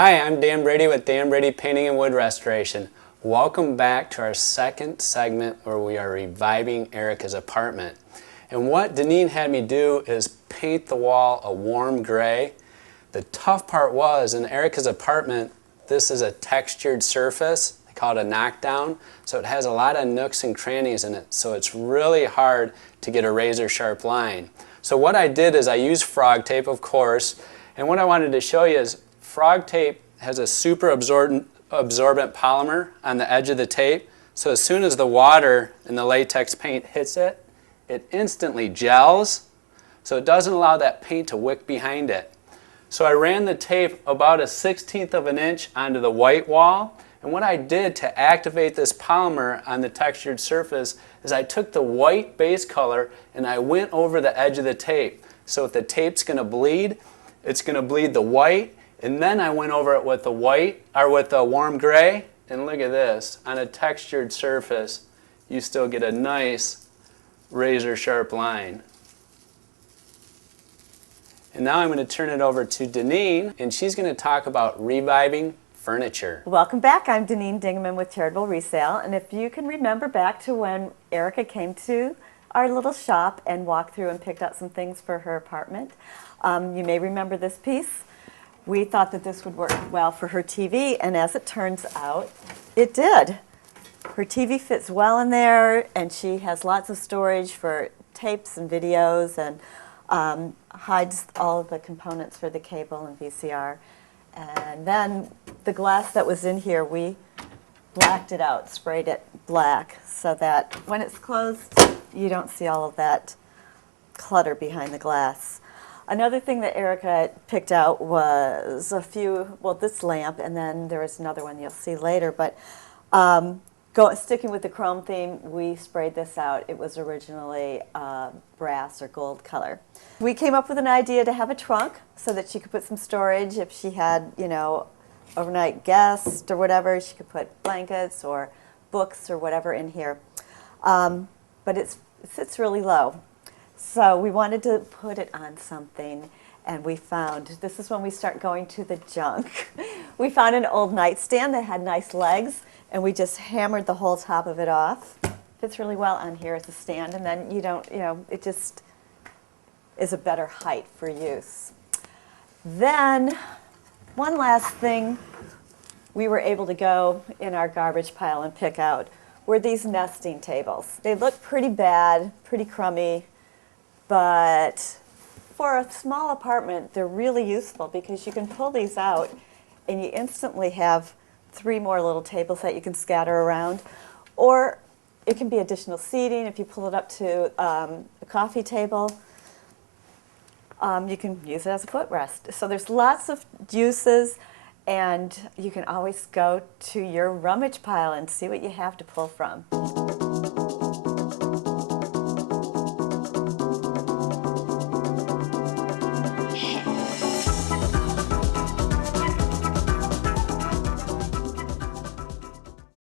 Hi, I'm Dan Brady with Dan Brady Painting and Wood Restoration. Welcome back to our second segment where we are reviving Erika's apartment. And what Denine had me do is paint the wall a warm gray. The tough part was, in Erika's apartment, this is a textured surface. They call it a knockdown. So it has a lot of nooks and crannies in it. So it's really hard to get a razor sharp line. So what I did is I used frog tape, of course. And what I wanted to show you is frog tape has a super absorbent polymer on the edge of the tape. So as soon as the water and the latex paint hits it, it instantly gels. So it doesn't allow that paint to wick behind it. So I ran the tape about 1/16 of an inch onto the white wall. And what I did to activate this polymer on the textured surface is I took the white base color and I went over the edge of the tape. So if the tape's going to bleed, it's going to bleed the white. And then I went over it with the white, or with the warm gray, and look at this. On a textured surface, you still get a nice razor sharp line. And now I'm going to turn it over to Denine, and she's going to talk about reviving furniture. Welcome back. I'm Denine Dingaman with Charitable Resale, and if you can remember back to when Erika came to our little shop and walked through and picked out some things for her apartment, you may remember this piece. We thought that this would work well for her TV, and as it turns out, it did. Her TV fits well in there, and she has lots of storage for tapes and videos, and hides all of the components for the cable and VCR. And then the glass that was in here, we blacked it out, sprayed it black, so that when it's closed, you don't see all of that clutter behind the glass. Another thing that Erika picked out was this lamp, and then there was another one you'll see later. But sticking with the chrome theme, we sprayed this out. It was originally brass or gold color. We came up with an idea to have a trunk so that she could put some storage if she had, overnight guests or whatever. She could put blankets or books or whatever in here. But it sits really low. So we wanted to put it on something, and we found, this is when we start going to the junk. We found an old nightstand that had nice legs, and we just hammered the whole top of it off. Fits really well on here as a stand, and then it just is a better height for use. Then, one last thing we were able to go in our garbage pile and pick out were these nesting tables. They look pretty bad, pretty crummy, but for a small apartment, they're really useful because you can pull these out and you instantly have 3 more little tables that you can scatter around. Or it can be additional seating if you pull it up to a coffee table. You can use it as a footrest. So there's lots of uses, and you can always go to your rummage pile and see what you have to pull from.